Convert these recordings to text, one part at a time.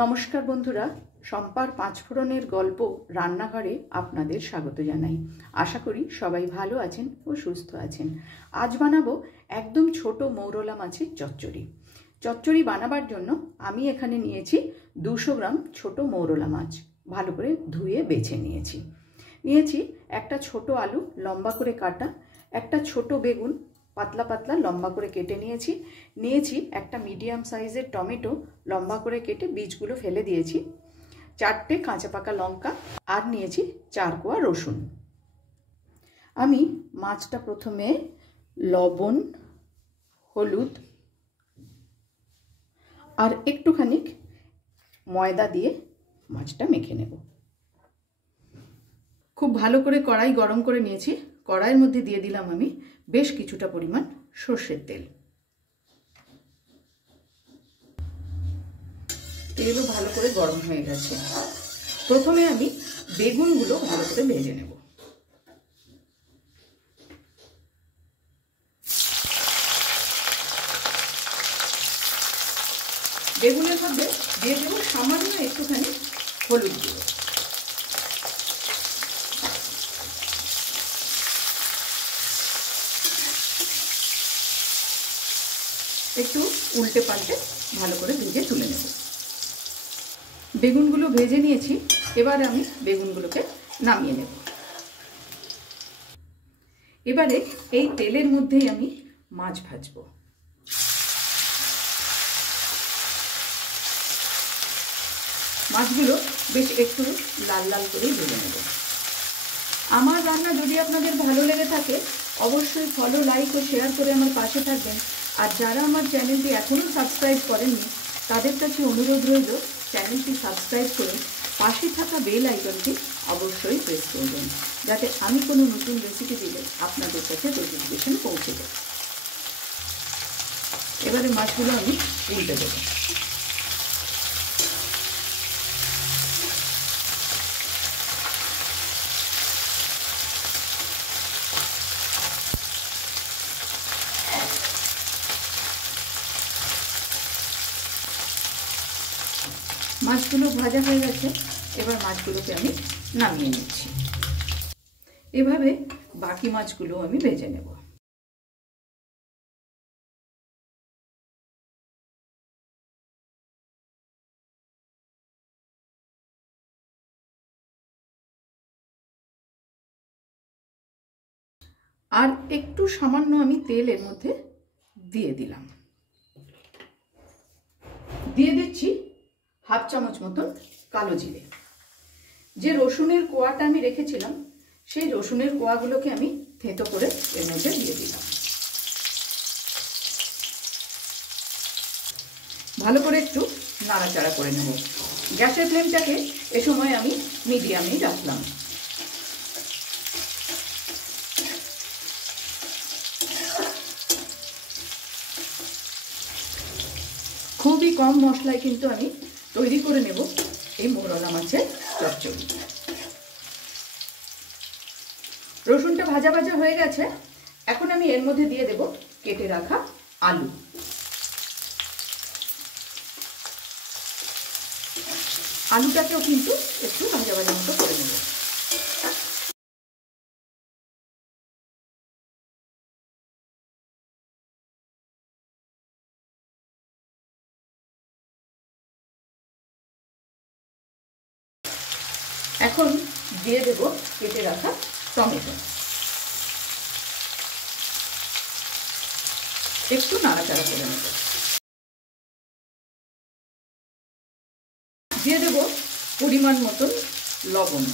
নমস্কার বন্ধুরা, শম্পার পাঁচফোড়নের গল্প রান্নাঘরে আপনাদের স্বাগত জানাই। আশা করি সবাই ভালো আছেন ও সুস্থ আছেন। আজ বানাবো একদম ছোট মৌরলা মাছের চচ্চড়ি। চচ্চড়ি বানাবার জন্য আমি এখানে নিয়েছি 200 গ্রাম ছোট মৌরলা মাছ। ভালো করে ধুয়ে বেছে নিয়েছি একটা ছোট আলু লম্বা করে কাটা, একটা ছোট বেগুন পাতলা পাতলা লম্বা করে কেটে নিয়েছি একটা মিডিয়াম সাইজের টমেটো লম্বা করে কেটে বীজগুলো ফেলে দিয়েছি, 4টে কাঁচা পাকা লঙ্কা আর নিয়েছি 4 কোয়া রসুন। আমি মাছটা প্রথমে লবণ, হলুদ আর একটুখানি ময়দা দিয়ে মাছটা মেখে নেব। খুব ভালো করে কড়াই গরম করে নিয়েছি। কড়াইয়ের মধ্যে দিয়ে দিলাম আমি বেশ কিছুটা পরিমাণ সর্ষের তেল। তেলও ভালো করে গরম হয়ে গেছে। প্রথমে আমি বেগুনগুলো ভালো করে ভেজে নেব। বেগুনের মধ্যে দিয়ে দেবো সামান্য একটুখানি হলুদ গুঁড়ো। একটু উল্টে পাল্টে ভালো করে ভেজে তুলে নেব। বেগুনগুলো ভেজে নিয়েছি, এবার আমি বেগুনগুলোকে নামিয়ে নেব। এবারে এই তেলের মধ্যেই আমি মাছ ভাজবো। মাছগুলো বেশ একটু লাল লাল করে ভেজে নেব। আমার রান্না যদি আপনাদের ভালো লেগে থাকে অবশ্যই ফলো, লাইক ও শেয়ার করে আমার পাশে থাকবেন। আর যারা আমার চ্যানেলটি এখনও সাবস্ক্রাইব করেননি তাদের কাছে অনুরোধ রইল চ্যানেলটি সাবস্ক্রাইব করে পাশে থাকা বেল আইকনটি অবশ্যই প্রেস করবেন, যাতে আমি কোনো নতুন রেসিপি দিলে আপনাদের কাছে নোটিফিকেশন পৌঁছে যায়। এবারে মাছগুলো আমি উল্টে দেবো। মাছগুলো ভাজা হয়ে গেছে, এবার মাছগুলোকে আমি নামিয়ে নিচ্ছি। এভাবে বাকি মাছগুলো আমি ভেজে নেব। আর একটু সামান্য আমি তেল এর মধ্যে দিয়ে দিলাম। দিয়ে দিচ্ছি হাফ চামচ মতন কালো জিরে। যে রসুনের কোয়াটা আমি রেখেছিলাম সেই রসুনের কোয়াগুলোকে আমি থেঁতো করে এর মধ্যে দিয়ে দিলাম। ভালো করে একটু নাড়াচাড়া করে নেব। গ্যাসের ফ্লেমটাকে এ সময় আমি মিডিয়ামেই রাখলাম। খুবই কম মশলায় কিন্তু আমি তৈরি করে নেব এই মৌরলা মাছের চচ্চড়ি। রসুনটা ভাজা ভাজা হয়ে গেছে, এখন আমি এর মধ্যে দিয়ে দেব কেটে রাখা আলু। আলুটাকেও কিন্তু একটু ভাজা ভাজা মতো করে নেব। এখন দিয়ে দেব কেটে রাখা টমেটো। একটু নাড়াচাড়া করে নেব। দিয়ে দেব পরিমাণ মতন লবণ।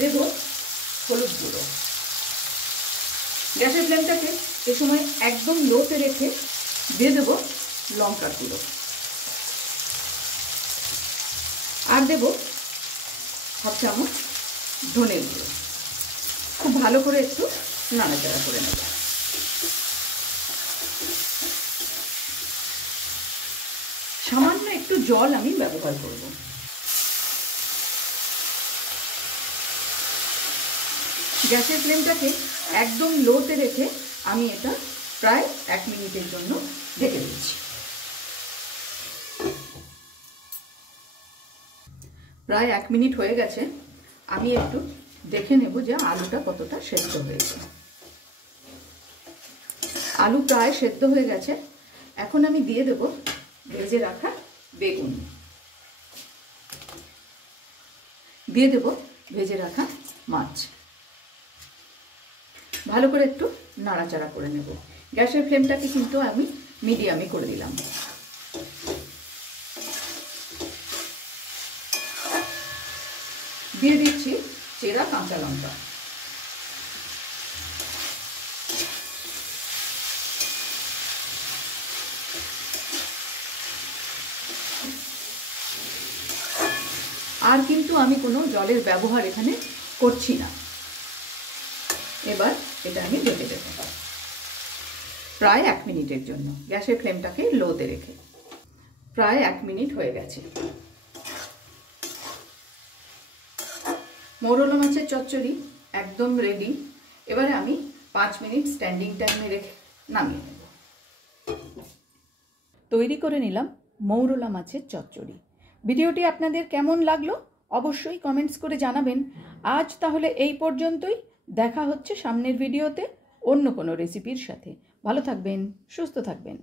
দেব হলুদ গুঁড়ো। গ্যাসের ফ্লেমটাকে এ সময় একদম লোতে রেখে দিয়ে দেব লঙ্কার গুঁড়ো। আর দেব হাফ চামচ ধনের গুঁড়ো। খুব ভালো করে একটু নাড়াচাড়া করে নেব। সামান্য একটু জল আমি ব্যবহার করব। গ্যাসের ফ্লেমটাকে একদম লোতে রেখে আমি এটা প্রায় 1 মিনিটের জন্য ঢেকে দিচ্ছি। প্রায় 1 মিনিট হয়ে গেছে। আমি একটু দেখে নেব যে আলুটা কতটা সেদ্ধ হয়েছে। আলু প্রায় সেদ্ধ হয়ে গেছে। এখন আমি দিয়ে দেব ভেজে রাখা বেগুন, দিয়ে দেব ভেজে রাখা মাছ। ভালো করে একটু নাড়াচাড়া করে নেব। গ্যাসের ফ্লেমটাকে কিন্তু আমি মিডিয়ামে করে দিলাম। দিয়ে দিচ্ছি চেরা কাঁচা লঙ্কা। আর কিন্তু আমি কোনো জলের ব্যবহার এখানে করছি না। এবার এটা আমি ঢেকে দেব প্রায় 1 মিনিটের জন্য, গ্যাসের ফ্লেমটাকে লোতে রেখে। প্রায় 1 মিনিট হয়ে গেছে। মৌরলা মাছের চচ্চড়ি একদম রেডি। এবারে আমি 5 মিনিট স্ট্যান্ডিং টাইমে রেখে নামিয়ে নেব। তৈরি করে নিলাম মৌরলা মাছের চচ্চড়ি। ভিডিওটি আপনাদের কেমন লাগলো অবশ্যই কমেন্টস করে জানাবেন। আজ তাহলে এই পর্যন্তই। দেখা হচ্ছে সামনের ভিডিওতে অন্য কোনো রেসিপির সাথে। ভালো থাকবেন, সুস্থ থাকবেন।